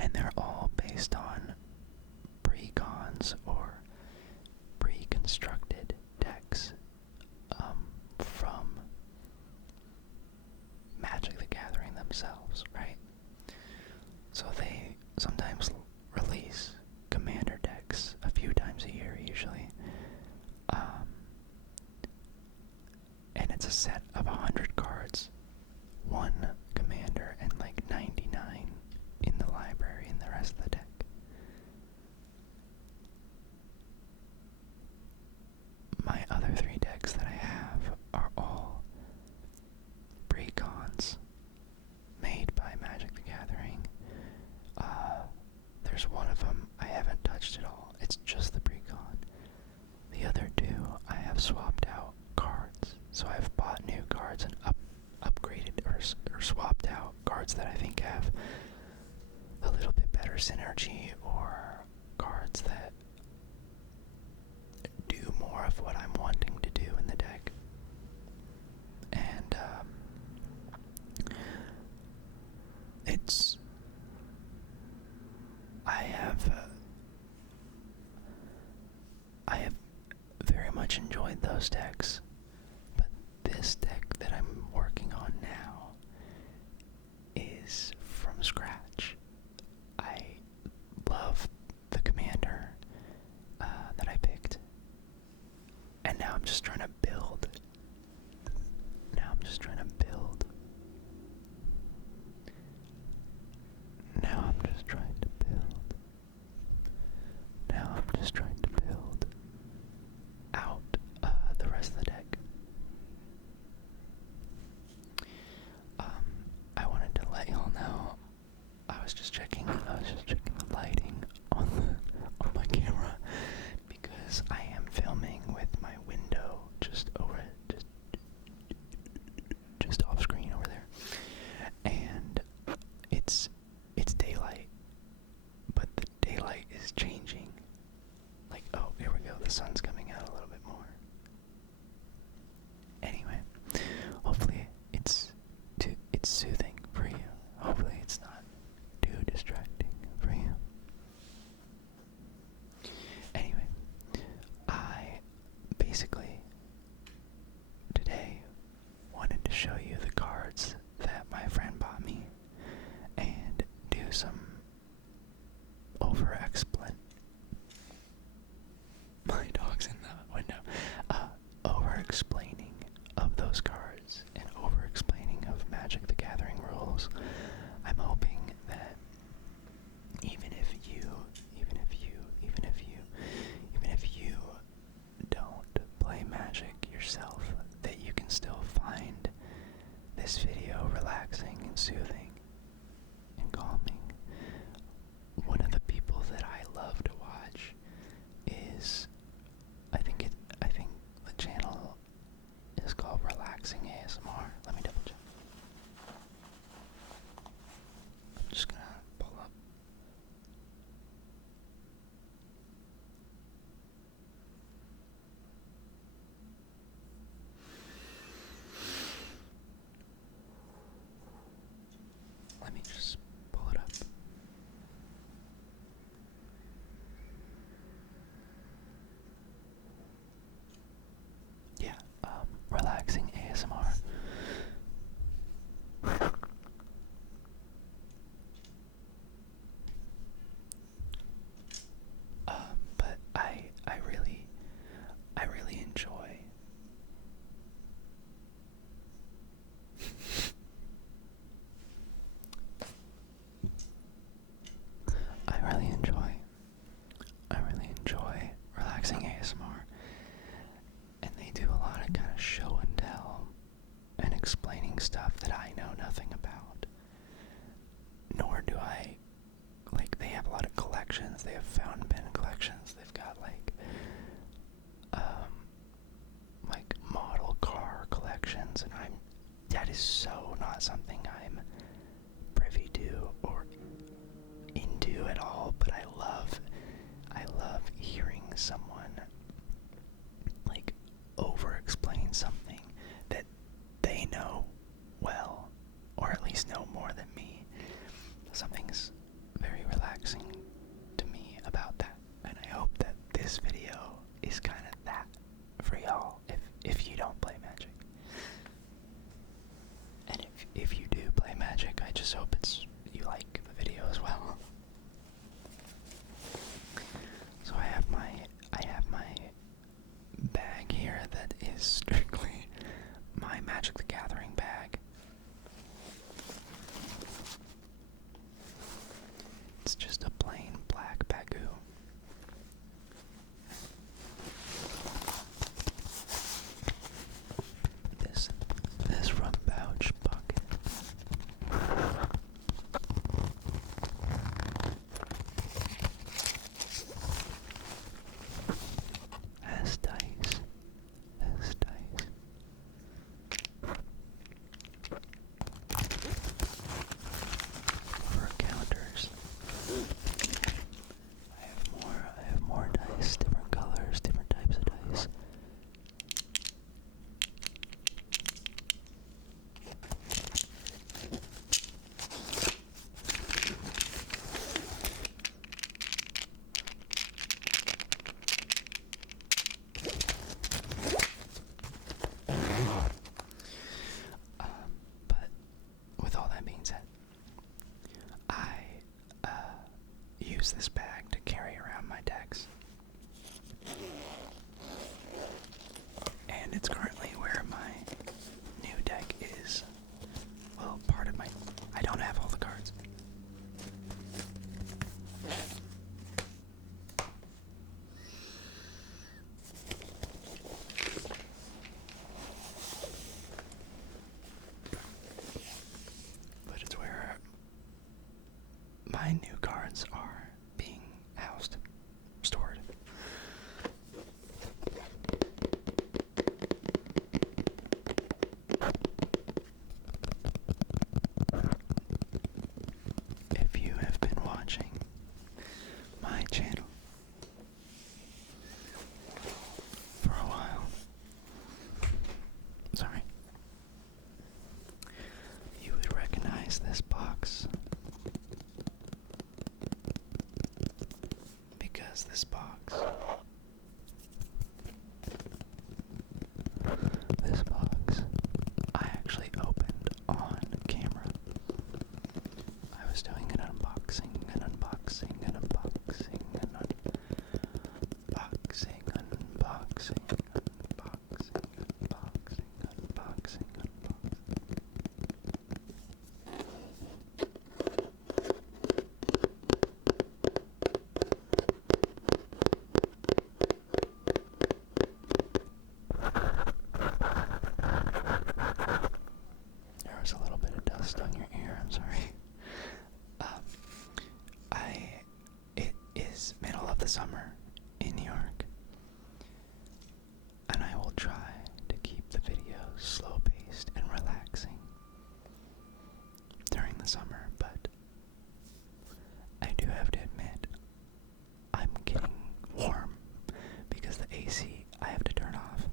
and they're all based on pre-cons or pre-constructed decks from Magic the Gathering themselves, right? So they sometimes release commander decks a few times a year, usually. And it's a set of 100 cards, one commander, and like 99 in the library and the rest of the deck. My other 3 decks that I have are all pre-cons made by Magic the Gathering. There's one of them I haven't touched at all. It's just the pre-con. The other 2 I have swapped out cards. So I've bought new cards and upgraded or swapped out cards that I think have a little bit better synergy, or cards that do more of what I'm wanting to do in the deck. And I have very much enjoyed those decks, but this deck that I'm working on now is from scratch. I love the commander that I picked, and now I'm just trying to build. Now I'm just trying to build. Now I'm just trying to build. Now I'm just trying to build out the rest of the deck. I wanted to let y'all know I was just checking the lighting on my camera, because I am filming with my window just off screen over there, and it's daylight, but the daylight is changing. Like, oh, here we go, the sun's coming out a little bit more. Anyway, hopefully it's soothing for you. Hopefully it's not too distracting for you. Anyway, I basically today wanted to show you the cards that my friend bought me and do some over-explain. My dog's in the window. Over-explaining of those cards and over-explaining of Magic the Gathering rules. I'm hoping that even if you don't play Magic yourself, that you can still find this video relaxing and soothing and calming. One of the people that I love to watch is, I think the channel is called Relaxing ASMR. Let me double check. I'm just gonna pull up. Let me just pull it up. Yeah, Relaxing ASMR. But I really enjoy Relaxing ASMR, and they do a lot of kind of show and tell and explaining stuff that I know nothing about, nor do I. Like, they have a lot of collections. They have fountain pen collections. They've got like model car collections, and that is so not something I'm privy to or into at all. But I love hearing someone like over explain something that they know well, or at least know more than me. Something's very use this bag to carry around my decks. And it's currently where my new deck is. Well, part of my... I don't have all the cards. But it's where my new cards are being housed, stored. If you have been watching my channel for a while, sorry, you would recognize this box because this box I actually opened on camera. I was doing an unboxing, an unboxing, an unboxing, an unboxing, unboxing, unboxing, unboxing, unboxing, unboxing. There was a little bit of dust on your ear, I'm sorry. It is middle of the summer in New York, and I will try to keep the videos slow-paced and relaxing during the summer, but I do have to admit, I'm getting warm because the AC I have to turn off.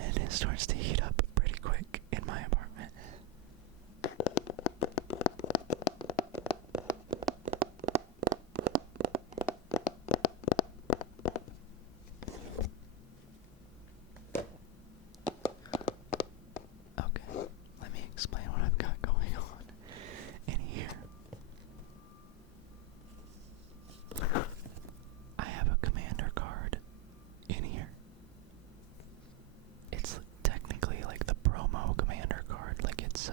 And it starts to heat up pretty quick in my apartment. Okay, let me explain what I've got going on in here. I have a commander card in here. It's technically like the promo commander card, like it's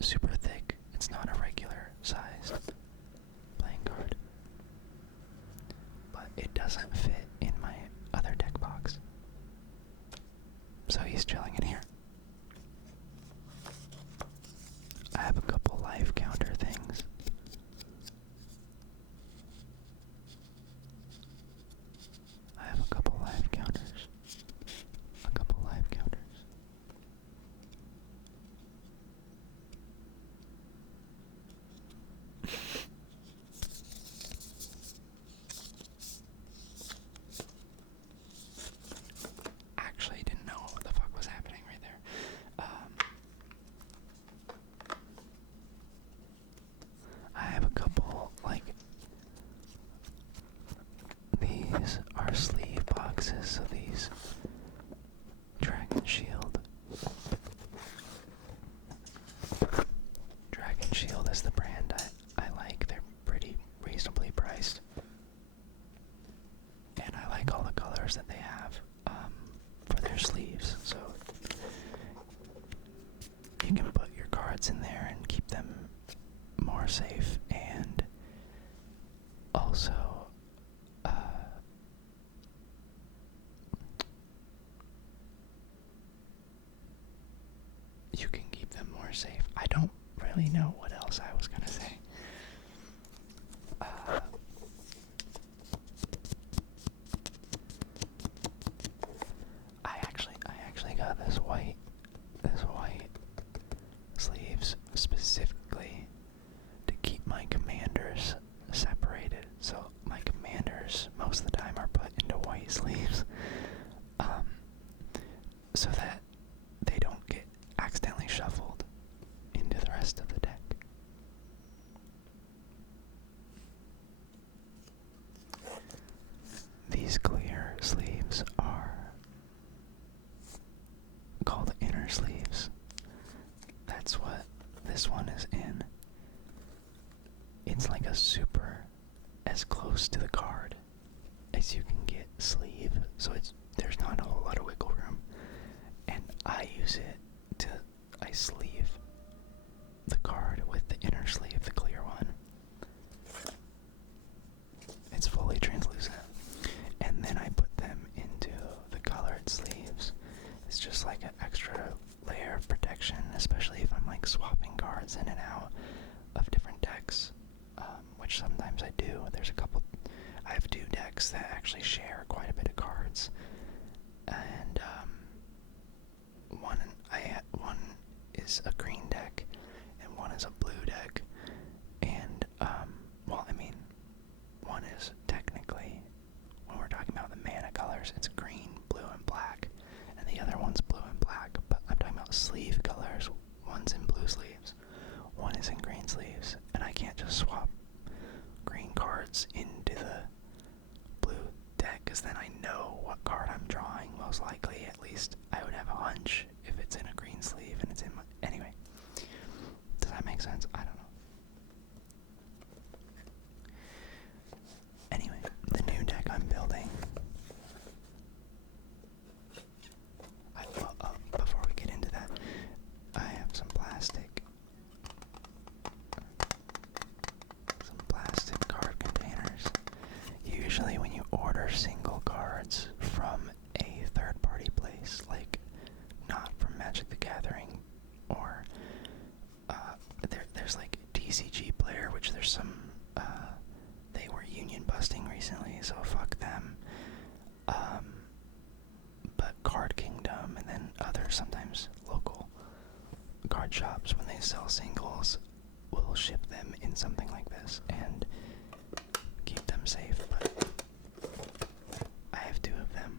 super thick. It's not a regular sized playing card. But it doesn't fit in my other deck box. So he's chilling in here. I have a couple life counter things. I have a couple life counters. A couple life counters. Actually didn't know what the fuck was happening right there. I have a couple, like, these are sleeve boxes, so these Dragon Shield. Dragon Shield is the brand I like. They're pretty reasonably priced. And I like all the colors that they have for their sleeves, so you can put your cards in there and keep them more safe, and also you can keep them more safe. I don't really know what else I was gonna say. I actually got this white sleeves specifically to keep my commanders separated. So my commanders most of the time are put into white sleeves, so that they don't get accidentally shuffled into the rest of the deck. These clear sleeves are called inner sleeves. That's what this one is in. as close to the card as you can get sleeve, so there's not a whole lot of wiggle room. And I use it to sleeve the card with the inner sleeve, the clear one. It's fully translucent. And then I put them into the colored sleeves. It's just like an extra layer of protection, especially if I'm like swapping cards in and out of different decks, which sometimes I do. I have 2 decks that actually share quite a bit of cards, and one is a green deck and one is a blue deck, and one is technically, when we're talking about the mana colors, it's green, blue, and black, and the other one's blue and black. But I'm talking about sleeve colors. One's in blue sleeves, one is in green sleeves, and I can't just swap green cards into the blue deck, because then I know what card I'm drawing, most likely. At least I would have a hunch if it's in a green sleeve and it's in my... Anyway, does that make sense? I don't know. Anyway, the new deck I'm building... before we get into that, I have some plastic card containers. Usually when you order single cards from a third-party place, like not from Magic the Gathering, or there's like TCG Player, which there's some, they were union busting recently, so fuck them. But Card Kingdom, and then other sometimes local card shops, when they sell singles, will ship them in something like this and keep them safe. But I have 2 of them.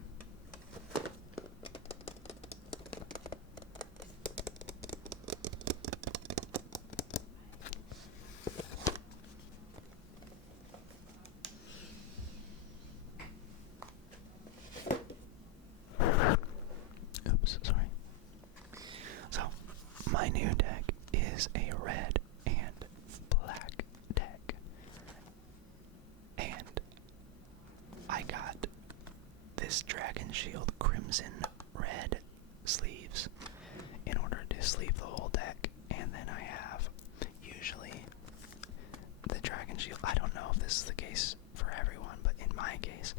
Oops, sorry. So, my new deck is a red and black deck. And I got this Dragon Shield Crimson Red sleeves in order to sleeve the whole deck. And then I have usually the Dragon Shield. I don't know if this is the case for everyone, but in my case,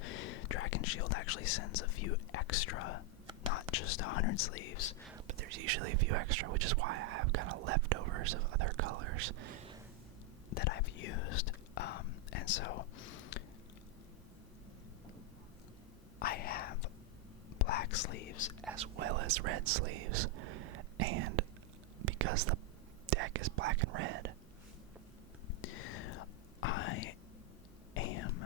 Dragon Shield actually sends a few extra, not just 100 sleeves, but there's usually a few extra, which is why I have kind of leftovers of other colors that I've used. And so I have black sleeves as well as red sleeves, and because the deck is black and red, I am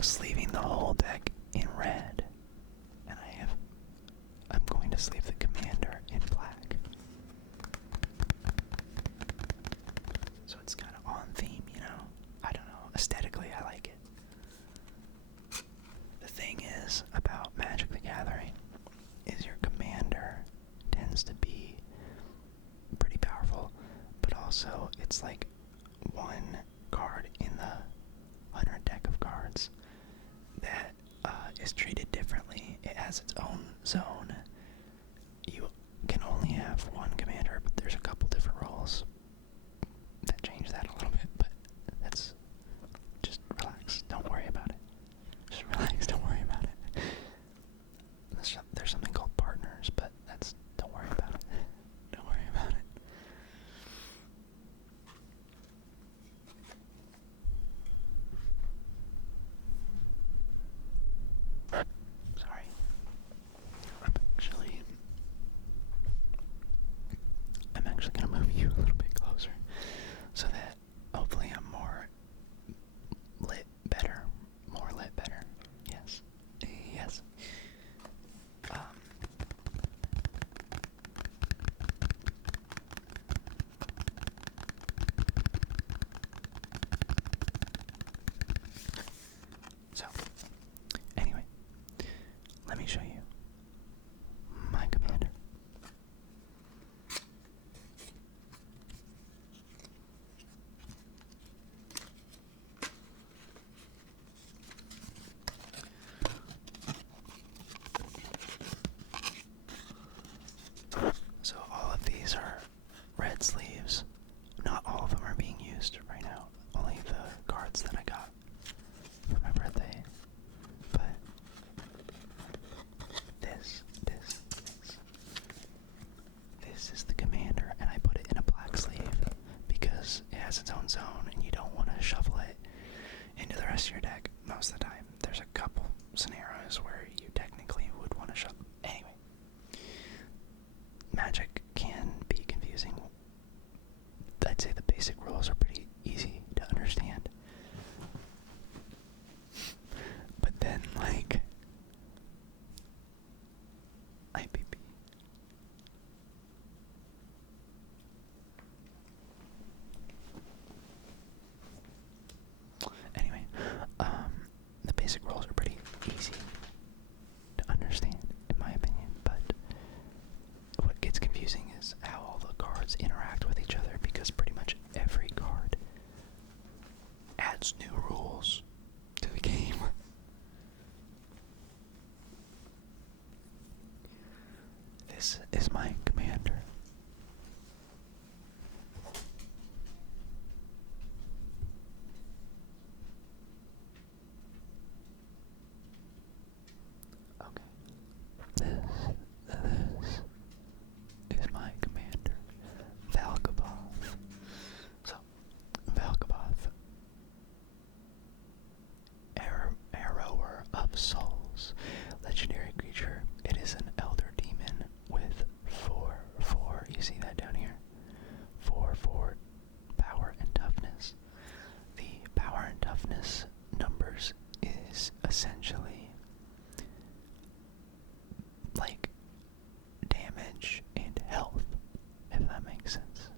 sleeving the whole deck in red, and I'm going to sleeve the commander in black. So it's kind of on theme, you know? I don't know. Aesthetically, I like it. The thing is about Magic the Gathering is your commander tends to be pretty powerful, but also it's like one card in the 100 deck of cards that is treated differently. It has its own zone. You can only have one commander, but there's a couple different rules that change that a little bit, but that's just relax, don't worry about it. Just relax, don't worry about it. There's something called partners, but don't worry about it. Don't worry about it. Sorry. its own zone, and you don't want to shuffle it into the rest of your deck most of the time. There's a couple scenarios where you technically would want to shuffle. Anyway, Magic can be confusing. I'd say the basic rules are pretty easy to understand. But then, like, IPP. Anyway, the basic rules are pretty easy to understand, in my opinion, but what gets confusing is how all the cards interact with each other, because pretty much every card adds new rules to the game. This is my commander. Okay. This is my commander, Valkaboth. So, Valkaboth, Arrower of Souls, legendary creature. It is an elder demon with 4/4. You see that down here? 4/4 power and toughness. The power and toughness numbers is essentially like damage and health, if that makes sense.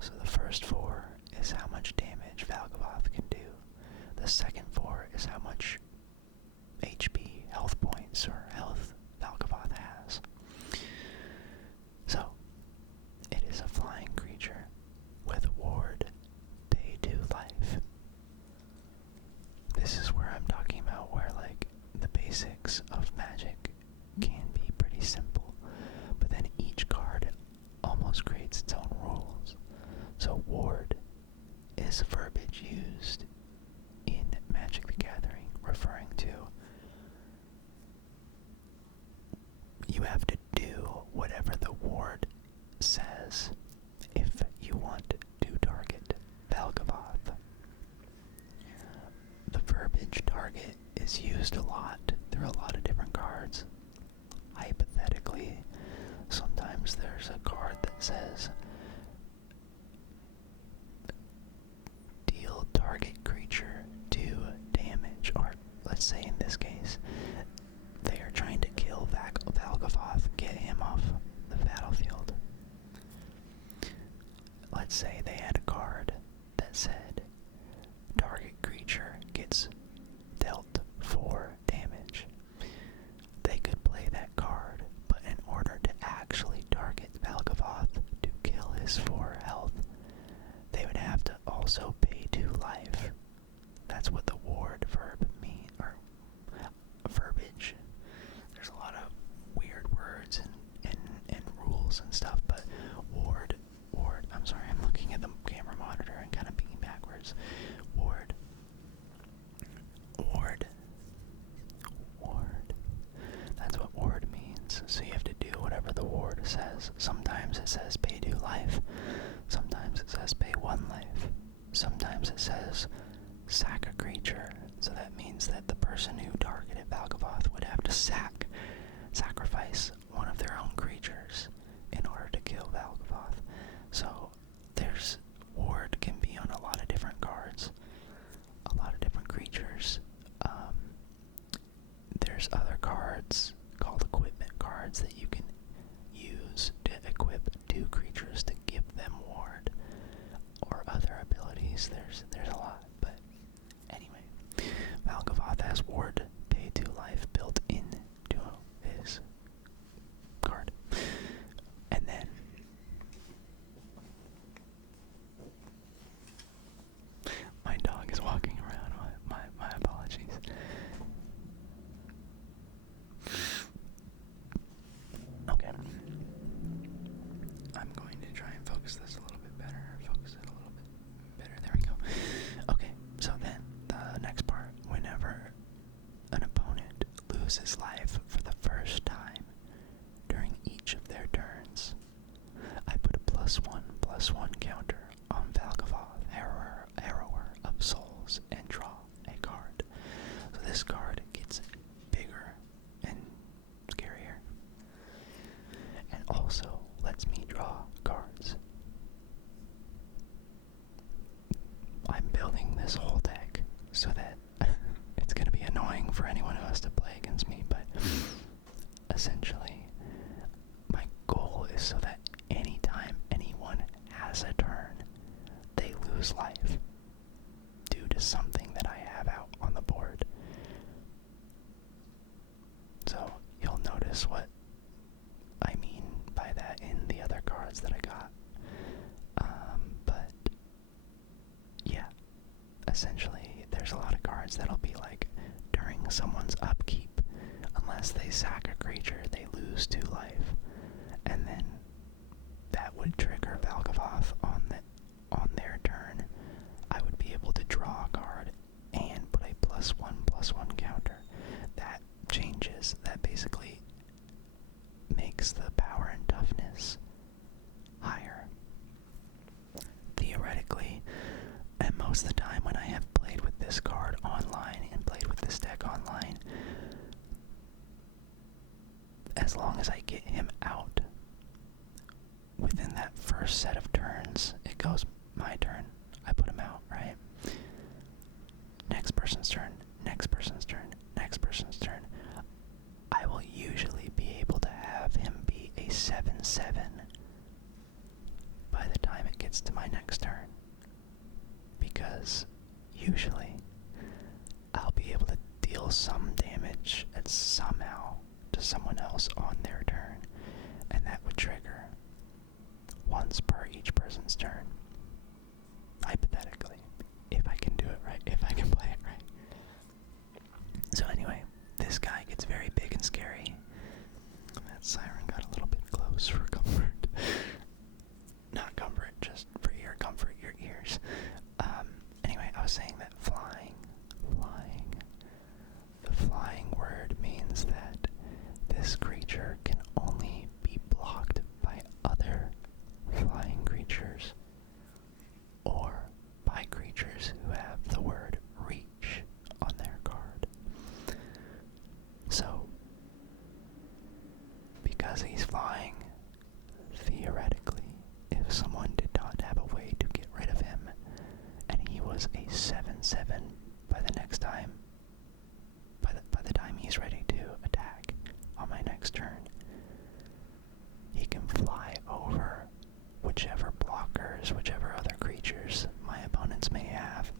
So the first 4 is how much damage Valkaboth can do. The second 4 is how much HP, health points, or health Valkaboth has. So, it is a flying creature with ward, pay 2 life. This is where I'm talking about where, like, the basics of Magic can be pretty simple, but then each card almost creates its own rules. So ward is verbiage used in Magic the Gathering referring to you have to do whatever the ward says if you want to target Valkaboth. The verbiage target is used a lot through a lot of different cards. Hypothetically, sometimes there's a card that says deal target creature 2 damage, or let's say in this case they are trying to kill Valkaboth, get him off the battlefield. Let's say they had a card that said target creature gets dealt 4 damage. They could play that card, but in order to actually target Valkaboth to kill his 4 health, they would have to also pay 2 life. That's what the ward verb mean, or verbiage. There's a lot of weird words and rules and stuff, but ward, I'm sorry, I'm looking at the camera monitor and kind of being backwards. Ward. That's what ward means. So you have to do whatever the ward says. Sometimes it says pay 2 life. Sometimes it says pay 1 life. Sometimes it says sack a creature. So that means that the person who targeted Valkaboth would have to sacrifice one of their own creatures in order to kill Valkaboth. So there's ward can be on a lot of different cards, a lot of different creatures. There's other cards called equipment cards that you can use to equip 2 creatures to give them ward, or other abilities. There's a lot, but anyway, Valkaboth has ward, pay 2 life built into his card. And then my dog is walking around. My apologies. Okay. I'm going to try and focus this a little bit better. Focus it a little bit better. There we go. Okay, so then the next part, whenever an opponent loses life for the first time during each of their turns, I put a +1/+1 counter on Valkaboth. notice what I mean by that in the other cards that I got. But yeah, essentially there's a lot of cards that'll be like during someone's upkeep, unless they sack a creature, they lose 2 life, and then that would trigger Valgavoth on their turn. I would be able to draw a card and put a +1/+1 counter. That changes. That basically makes the power and toughness higher. Theoretically, and most of the time when I have played with this card online and played with this deck online, as long as I get him out within that first set of turns, it goes my turn. I put him out, right? Next person's turn, next person's turn, next person's turn. I will usually be able to have him be a 7/7 by the time it gets to my next turn. Because usually I'll be able to deal some damage somehow to someone else on their turn, and that would trigger once per each person's turn. Hypothetically, if I can do it right, if I can play it right. So anyway, this guy gets very big and scary. That siren got a little bit close for comfort. Not comfort, just for your comfort, your ears. Anyway, I was saying that flying. The flying word means that this creature can only be blocked by other flying creatures, or by creatures who have the word reach on their card. So, because he's flying, theoretically, if someone did not have a way to get rid of him, and he was a 7/7 by the next time, by the time he's ready to attack on my next turn, he can fly over whichever blockers, whichever other creatures my opponents may have,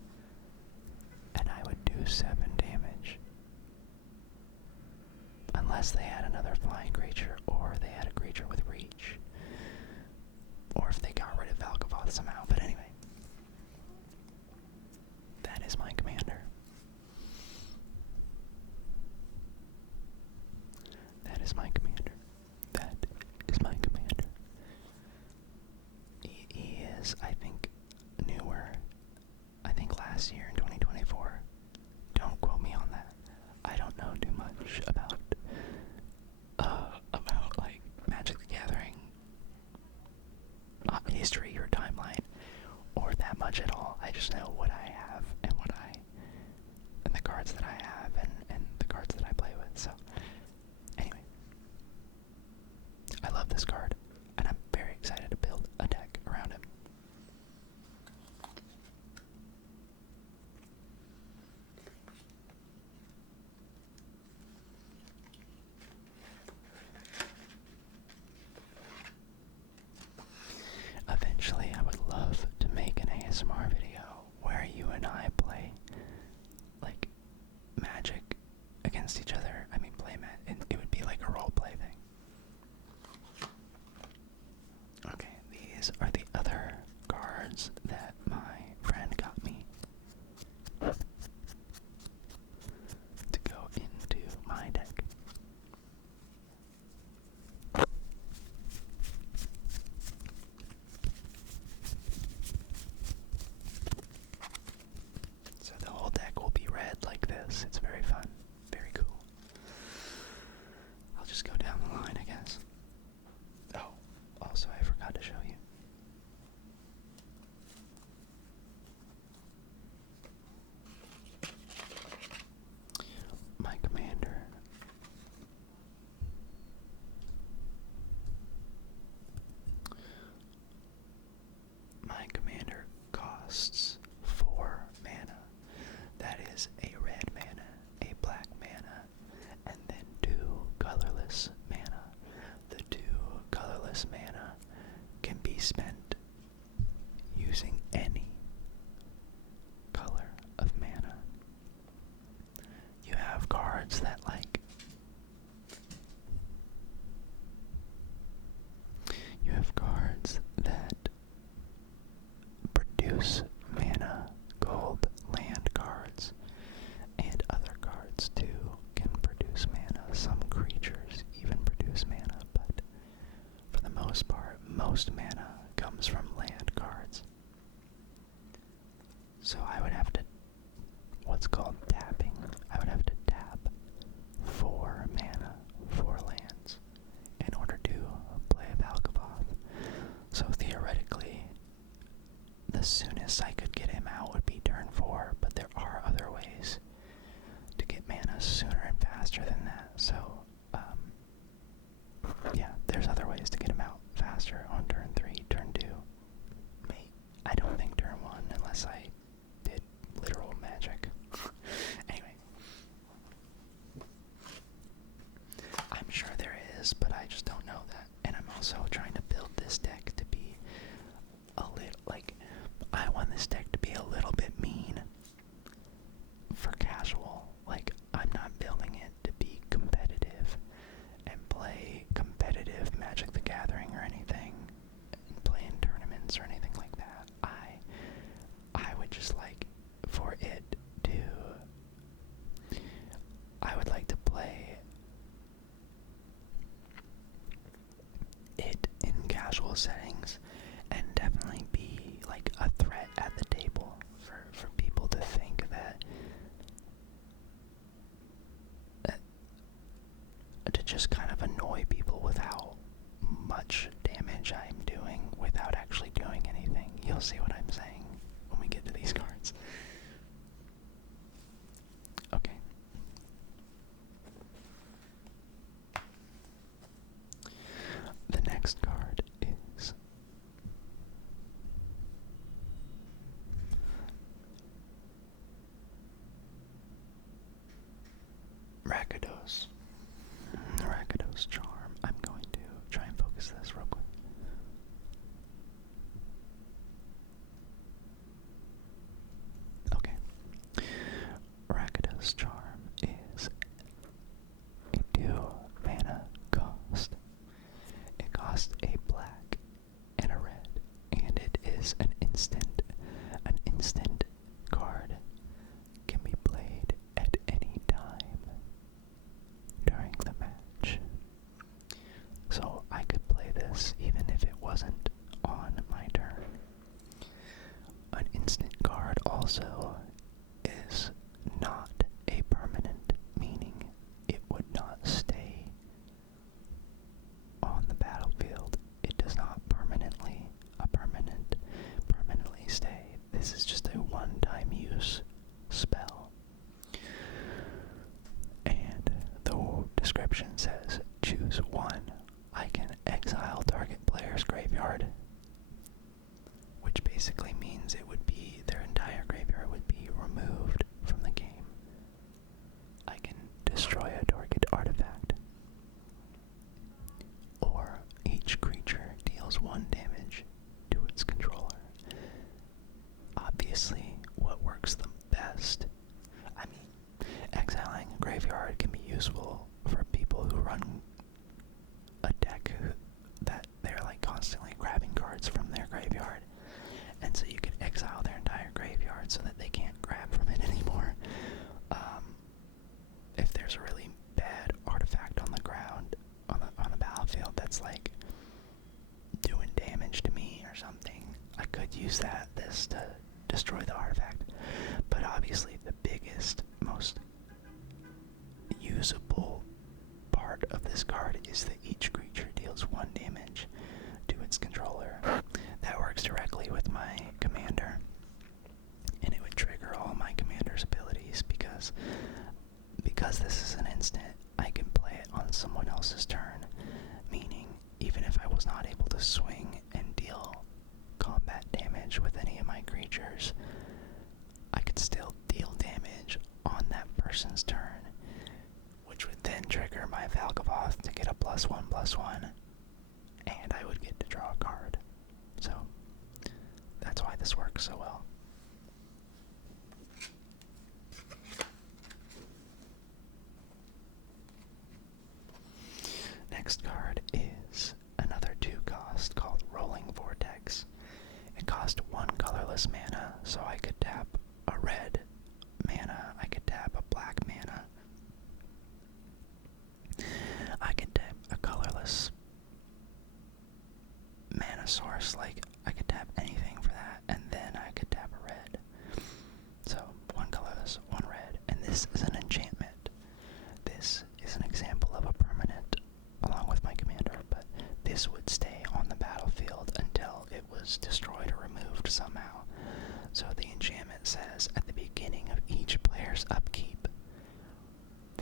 and I would do 7 damage. Unless they had another flying creature, or they had a creature with reach, or if they got rid of Valgavoth somehow. But anyway, that is my commander. That is my commander. That is my commander. He is, I think, newer. I think last year in 2024. Don't quote me on that. I don't know too much about like Magic the Gathering history or timeline, or that much at all. I just know what I have and the cards that I have and the cards that I play with. So anyway, I love this card, and I'm very excited to build a deck around him. Eventually, I would love to make an ASMR video where you and I play, like, Magic against each other. I mean, it would be like a role play thing. Okay, these are the other cards that my friend got me to go into my deck. So the whole deck will be red like this. It's very fun. Very cool. I'll just go down the line, I guess. Oh, also I forgot to show you. My commander. My commander costs 4 mana. That is a red mana, a black mana, and then 2 colorless mana. The 2 colorless mana can be spent using any color of mana. You have cards that, like, cards too can produce mana. Some creatures even produce mana, but for the most part, most mana comes from land cards. So I would have to, what's called tapping, I would have to tap 4 mana, 4 lands, in order to play a Valkavoth. So theoretically, the soonest I could get him out would be turn 4, but there are other ways to get mana sooner and faster than that. So, yeah, there's other ways to get him out faster on turn 3, turn 2. I don't think turn 1, unless I did literal magic. Anyway. I'm sure there is, but I just don't know that. And I'm also trying to build this deck to be a little, like, I want this deck to be a little bit mean for casual. Like, I'm not building it to be competitive and play competitive Magic the Gathering or anything, and play in tournaments or anything like that. I would just like for it to, I would like to play it in casual settings and definitely be like a threat at the table for people to think that to just kind of annoy people with how much damage I'm doing without actually doing anything. You'll see what I'm saying when we get to these cards. Okay. The next card is Rakados. Rakados Charm. I'm going to try and focus this real quick. Okay. Rakados Charm is a 2 mana cost. It costs a black and a red, and it is an instant. An instant card can be played at any time during the match. So I could play this even if it wasn't on my turn. An instant card also is not a permanent, meaning it would not stay on the battlefield. It does not permanently stay. This is just a one-time use spell. And the description says, choose 1. I can exile target player's graveyard, which basically means it would be, their entire graveyard would be removed from the game. I can destroy a target artifact, or each creature deals 1 damage to its controller. Obviously, what works the best, I mean, exiling a graveyard can be useful for people who run a deck that they're like constantly grabbing cards from their graveyard, and so you can exile their entire graveyard so that they can't grab from it anymore. If there's a really bad artifact on the ground, on the battlefield that's like doing damage to me or something, I could use this to destroy the artifact. But obviously the biggest, most usable part of this card is that each creature deals 1 damage to its controller. That works directly with my commander, and it would trigger all my commander's abilities because this is an instant, I can play it on someone else's turn, meaning even if I was not able to swing and deal combat damage with any of my creatures, I could still deal damage on that person's turn, which would then trigger my Valkavoth to get a +1/+1, and I would get to draw a card. So that's why this works so well. Next card is another 2-cost called Rolling Vortex. It cost 1 colorless mana, so I could tap a red mana, I could tap a black mana,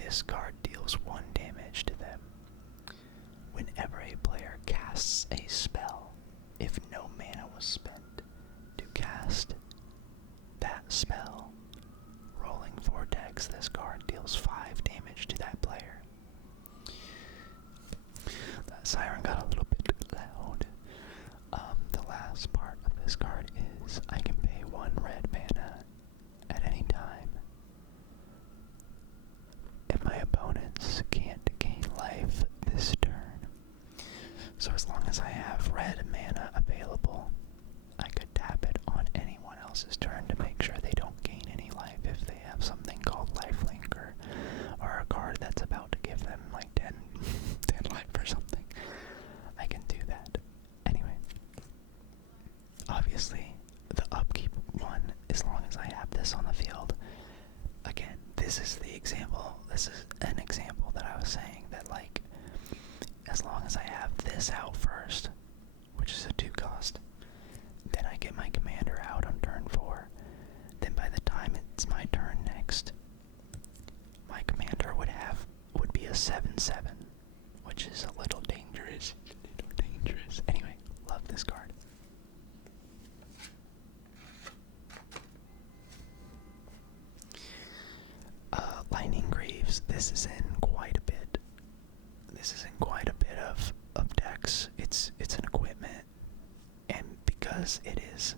This card deals 1 damage to them. Whenever a player casts a spell, if no mana was spent to cast that spell, rolling Vortex, this card deals 5 damage to that player. That siren got a little bit loud. The last part of this card is I can pay 1 red mana at any time, and my opponents can't gain life this turn. So as long as I have red mana available, I could tap it on anyone else's turn to make sure they don't gain any life if they have something called lifelink or a card that's about to give them like 10 life or something. I can do that. Anyway, obviously the upkeep one, as long as I have this on the field, again, this is an example that I was saying that, like, as long as I have this out first, which is a 2 cost, then I get my commander out on turn 4. Then by the time it's my turn next, my commander would be a 7/7, which is a little dangerous. Anyway, love this card. Lightning Greaves. This is in quite a bit. Of decks. It's an equipment, and because it is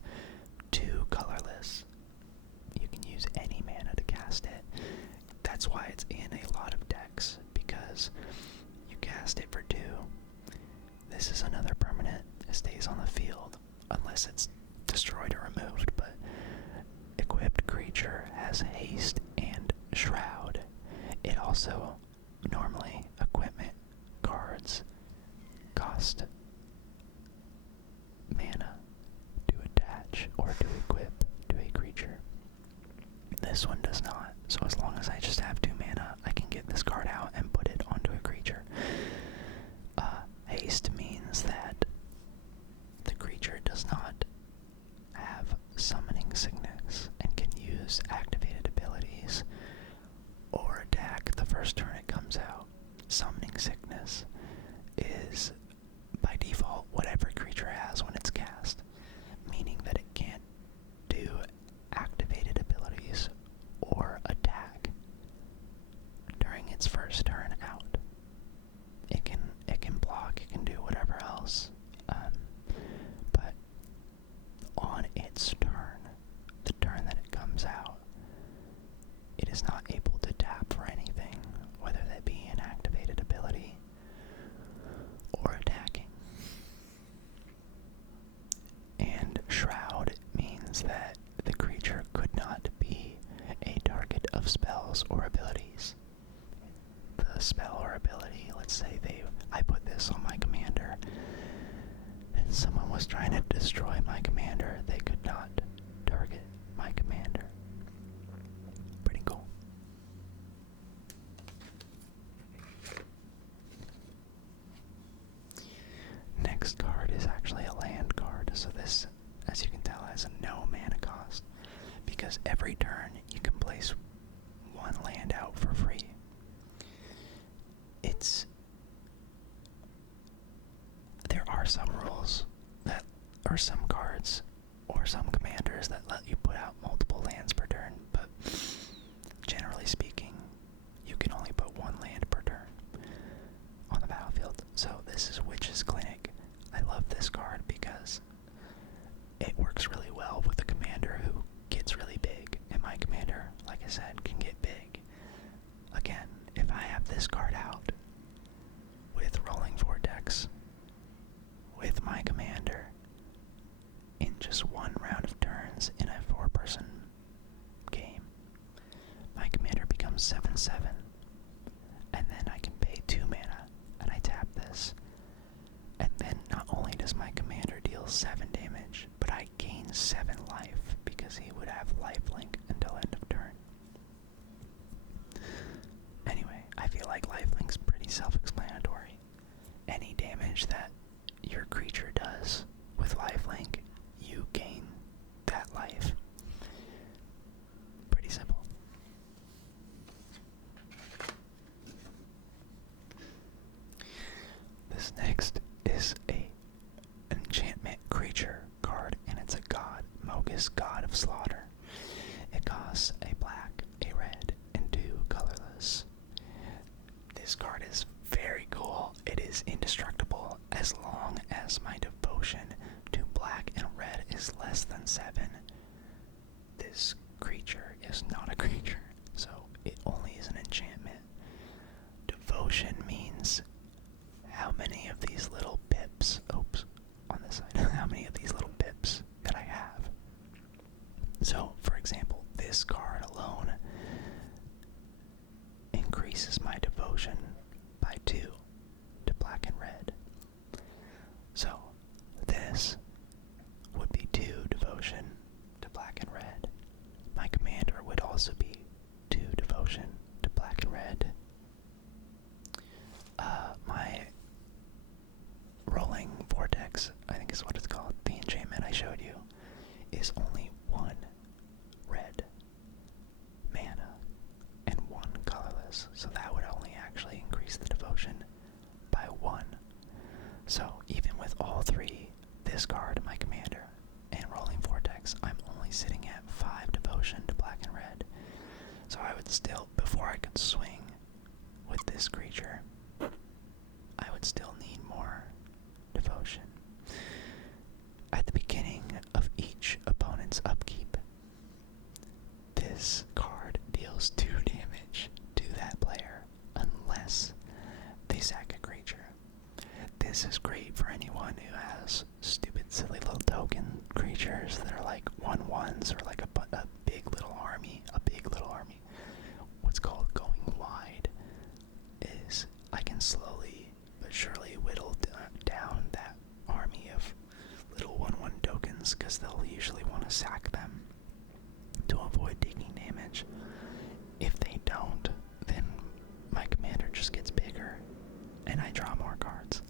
2 colorless, you can use any mana to cast it. That's why it's in a lot of decks, because you cast it for 2. This is another permanent. It stays on the field unless it's destroyed or removed, but equipped creature has haste and shroud. It also, normally, equipment cards cost mana to attach or to equip to a creature. This one does not, so as long as I just have 2 mana, I can get this card out and put it onto a creature. Haste means that the creature does not have summoning sickness and can use activated abilities or attack the first turn it comes out. Summoning sickness is, by default, what every creature has when it's cast, meaning that it can't do activated abilities or attack during its first turn out. It can block, it can do whatever else, but on its turn, the turn that it comes out, it is not able to tap for anything, whether that be an activated ability or attacking. And Shroud means that the creature could not be a target of spells or abilities. The spell or ability, let's say I put this on my commander, and someone was trying to destroy my commander, they could not target my commander. Pretty cool. Next card is actually a land card, so this, as you can tell, has a no mana cost, because every turn you can place 1 land out for free. There are some rules that, or some cards, or some commanders that let you put out multiple lands per turn, but generally speaking, you can only put 1 land per turn on the battlefield. So this is Witch's Clinic. I love this card because it works really well with a commander who gets really big, and my commander, like I said, can get big. Again, if I have this card out with Rolling Vortex, with my commander, in just 1 round of turns in a 4-person game, my commander becomes 7/7, and then I can pay 2 mana, and I tap this, and then not only does my commander deal 7 damage, but I gain 7 life, because he would have lifelink until end of turn. Anyway, I feel like lifelink's pretty self-explanatory. Any damage that your creature does with lifelink, you gain that life. Pretty simple. unless my devotion to black and red is less than 7, this creature is not a creature, so it only is an enchantment. Devotion means how many of these little pips, on this side, how many of these little pips that I have. So, for example, this card alone increases my devotion by 2 to black and red. So, this would be 2 devotion to black and red. My commander would also be 2 devotion to black and red. My rolling Vortex, I think is what it's called, the enchantment I showed you, is only 1 red mana and 1 colorless, so that would only actually increase the devotion by 1. So even with all 3, this card, my commander, and rolling Vortex, I'm only sitting at 5 devotion to black and red. So I would still, before I could swing with this creature, I would still need more devotion. At the beginning of each opponent's upkeep, this card deals 2 damage to that player unless they sack a creature. This is great for anyone who has stupid, silly little token creatures that are like 1/1s or like a big little army. What's called going wide is I can slowly but surely whittle down that army of little 1/1 tokens, because they'll usually want to sack them to avoid taking damage. If they don't, then my commander just gets bigger and I draw more cards.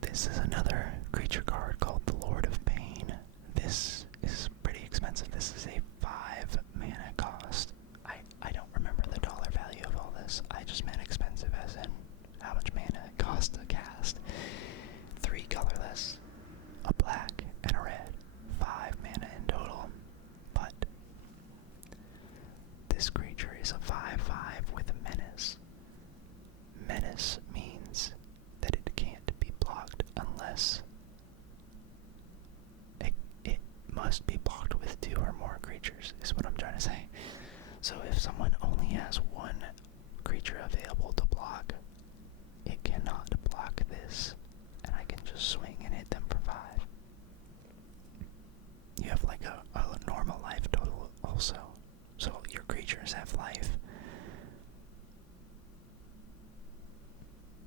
This is another creature card called the Lord of Pain. This is pretty expensive. This is a 5 mana cost. I don't remember the dollar value of all this. I just meant expensive as in how much mana it costs to cast. 3 colorless, a black, and a red. 5 mana in total. But this creature is a 5/5 with a menace. Menace means that it can't be blocked unless it must be blocked with 2 or more creatures, is what I'm trying to say. So if someone only has 1 creature available to block, it cannot block this, and I can just swing and hit them for 5. You have like a normal life total also, so your creatures have life.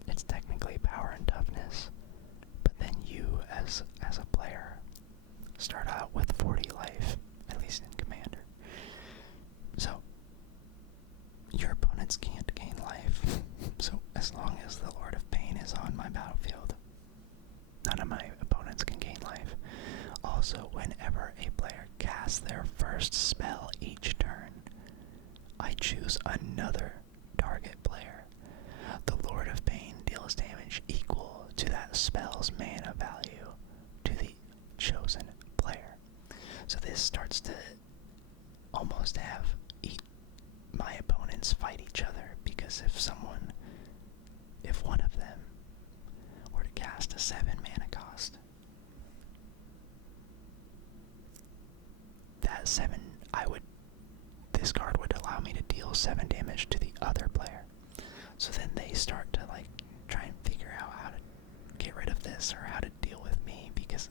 It's technically power and toughness, but then you as a player start out with 40 life, at least in commander. So your opponents can't gain life. So as long as the Lord of Pain is on my battlefield, none of my opponents can gain life. Also, whenever a player casts their first spell each turn, I choose another target player. The Lord of Pain deals damage equal to that spell's mana value to the chosen player. So this starts to almost have my opponents fight each other, because if one of them were to cast a 7 mana cost, that 7, this card would allow me to deal 7 damage to the other player. So then they start to try and figure out how to get rid of this or how to deal with me, because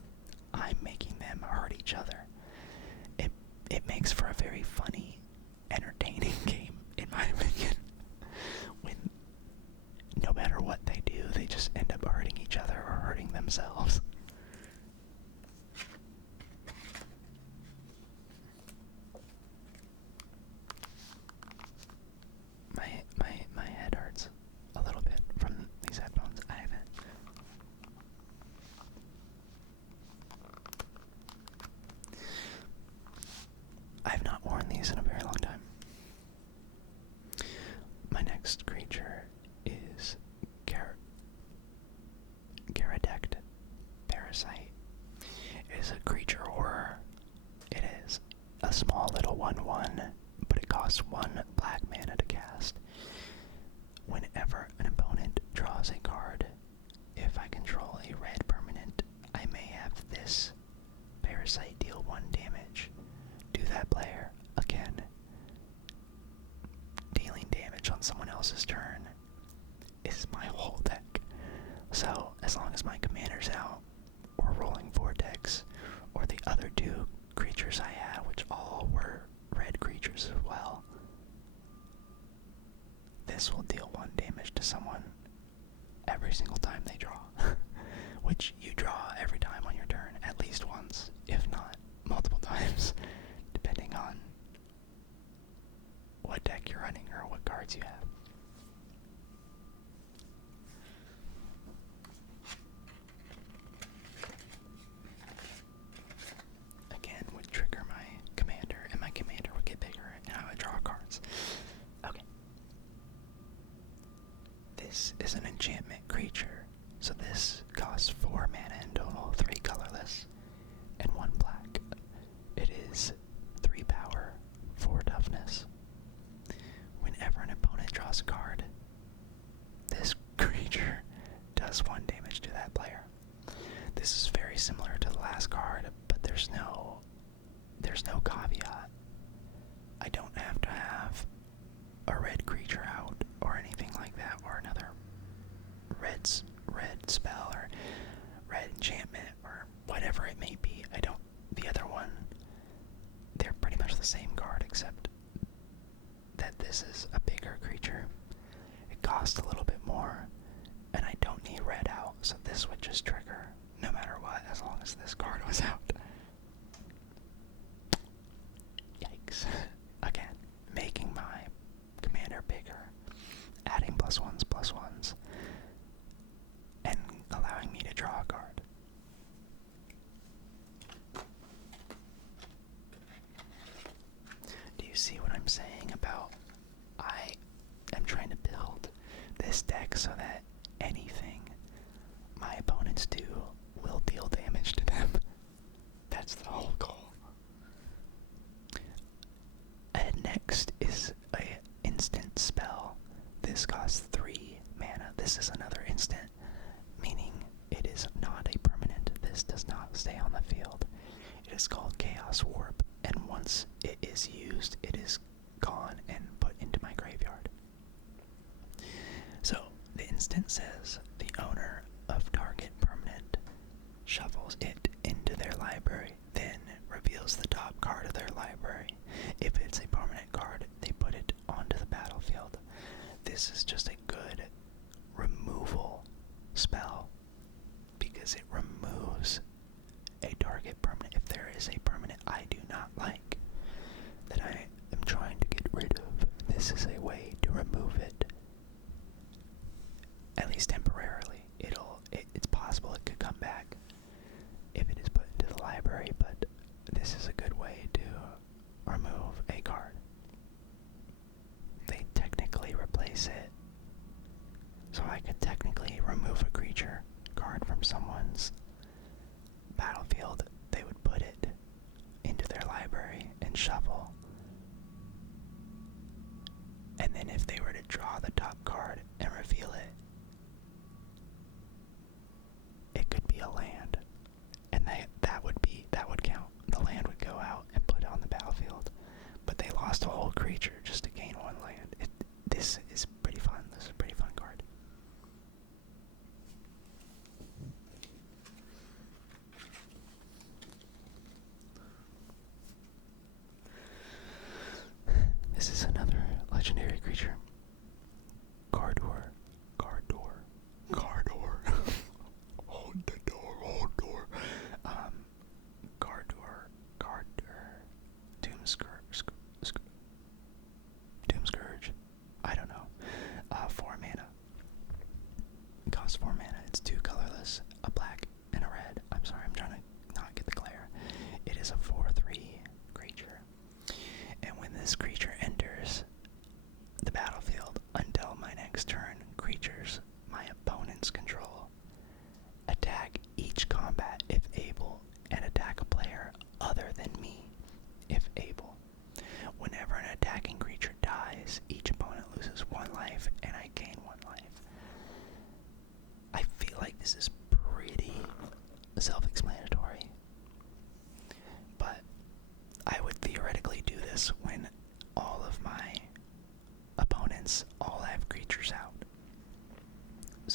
I'm making them hurt each other. It makes for a very funny, entertaining game, in my opinion, when no matter what they do, they just end up hurting each other or hurting themselves. My head hurts a little bit from these headphones. I've not worn these in a very long time. My next creature is Rakados Parasite. It is a creature horror. It is a small little 1/1 costs 1 black mana to cast. Whenever an opponent draws a card, if I control a red permanent, I may have this Parasite deal 1 damage to that player. Again, dealing damage on someone else's turn is my whole deck. So, as long as my commander's out, or rolling Vortex, or the other 2 creatures I had, which all were red creatures as well, this will deal 1 damage to someone every single time they draw. Which you draw every time on your turn, at least once, if not multiple times, depending on what deck you're running or what cards you have. Again, would trigger my commander, and my commander would get bigger, and I would draw cards. Okay. This is an enchantment creature, so this costs 4 mana in total, 3 colorless, and 1 black. It is 3 power, 4 toughness. Whenever an opponent draws a card, this creature does 1 damage to that player. This is very similar to the last card, but there's no caveat. I don't have to have a red creature out or anything like that, or another red spell or red enchantment or whatever it may be. The other one, they're pretty much the same card, except that this is a bigger creature. It costs a little bit more, and I don't need red out, so this would just trigger no matter what, as long as this card was out. Yikes. Again, making my commander bigger, adding +1s, and allowing me to draw a card. Do you see what I'm saying about I am trying to build this deck so that anything my opponents do will deal damage to them? That's the whole goal. And next is a instant spell. This costs 3 mana. This is another instant, meaning it is not a permanent. This does not stay on the field. It is called Chaos Warp, and once it is used, it is gone and put into my graveyard. So, the instant says, the owner of target permanent shuffles it into their library, then reveals the top card of their library. If it's a permanent card, they put it onto the battlefield. This is just a good removal spell, because it removes a target permanent. If there is a permanent I do not like, that I am trying to get rid of, this is a way to remove it. At least temporarily. It's possible it could come back if it is put into the library, but this is a good way to remove a card. They technically replace it, so I could technically remove a creature card from someone's battlefield. They would put it into their library and shuffle, and then if they were to draw the top card and reveal it, it could be a land, and that would count. The land would go out and put it on the battlefield, but they lost a whole creature just to gain 1 land. This is pretty fun. This is a pretty fun card. This is another legendary creature. Gardor. Hold the door. Gardor. Doom Scourge. I don't know.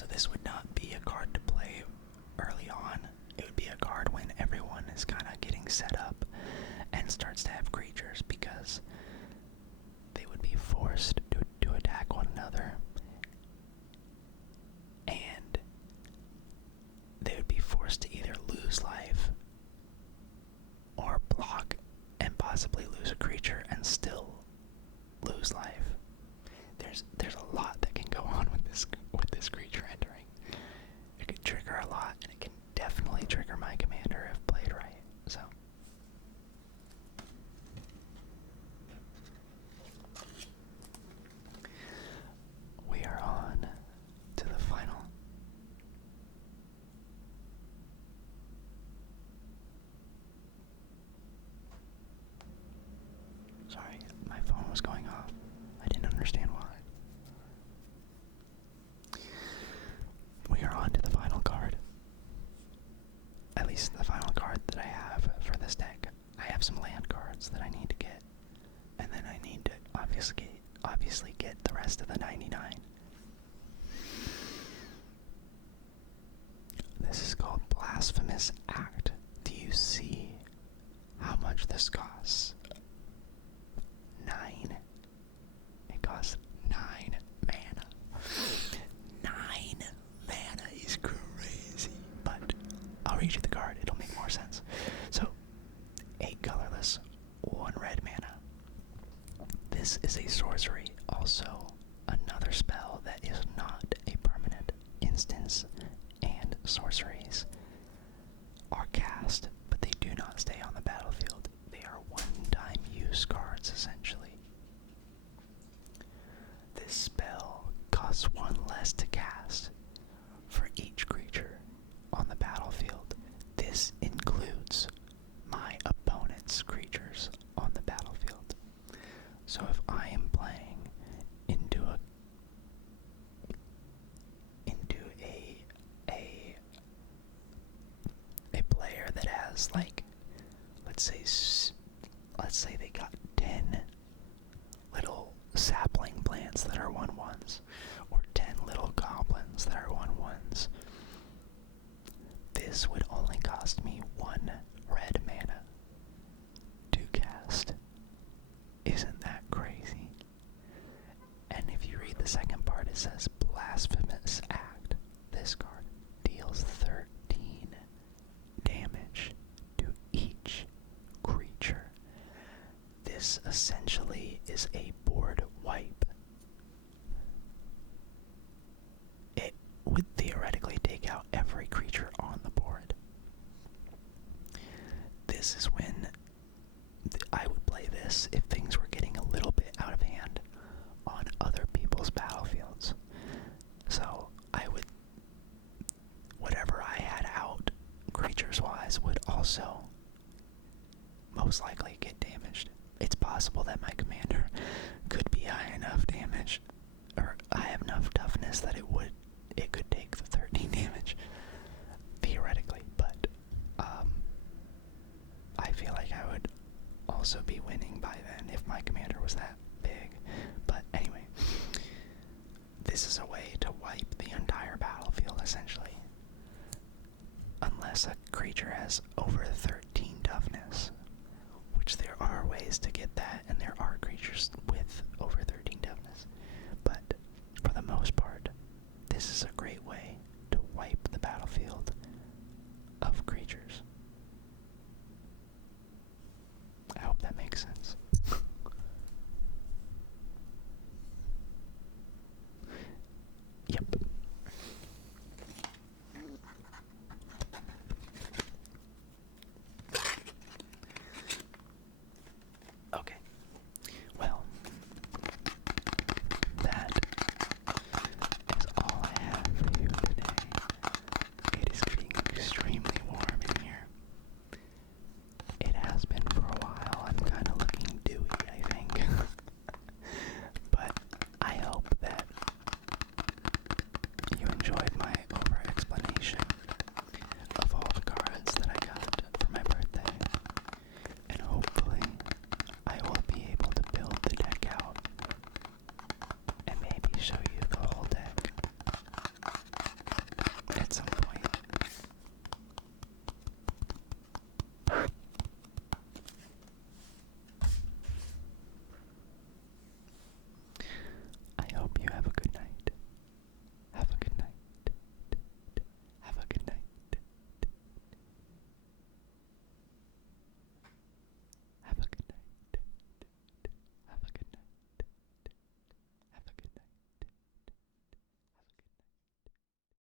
this would not be a card to play early on. It would be a card when everyone is kind of getting set up and starts to have creatures, because they would be forced to attack one another, and they would be forced to either lose life or block and possibly lose a creature and still lose life. There's a lot that can go on with this creature entering. It can trigger a lot, and it can definitely trigger my commander if played right. So we are on to the final. Sorry, my phone was going off. I didn't understand why. We are on to the final card. At least the final card that I have for this deck. I have some land cards that I need to get, and then I need to obviously get the rest of the 99. This is called Blasphemous Act. Do you see how much this costs? 9. It costs 9 mana. 9 mana is crazy. But I'll read you the card, it'll make more sense. So, 8 colorless, 1 red mana. This is a sorcery, also another spell that is not a permanent. Instants and sorceries are cast, but they do not stay on the battlefield. They are one-time use cards, essentially. This spell costs 1 less to cast for each creature on the battlefield. This includes my opponent's creatures on the battlefield. So if I am playing into a player that has, like, let's say they got 10 little sapling plants that are 1/1s, or 10 little goblins that are 1/1s, this would only cost me 1 red mana to cast. Isn't that crazy? And if you read the second part, it says Blasphemous Act. This card deals 13 damage to each creature. This essentially is a board wipe. It would theoretically take out every creature on the board. This is when I would play this if things were getting a little bit out of hand on other people's battlefields. So whatever I had out creatures-wise would also most likely get damaged. It's possible that my commander could be high enough damage, or I have enough toughness that it could take the 13 damage, theoretically, but I feel like I would also be winning by then if my commander was that big. But anyway, this is a way to wipe the entire battlefield, essentially. Unless a creature has over 13 toughness, which there are ways to get that, and there are creatures with over 13 toughness. But for the most part, this is a great way to wipe the battlefield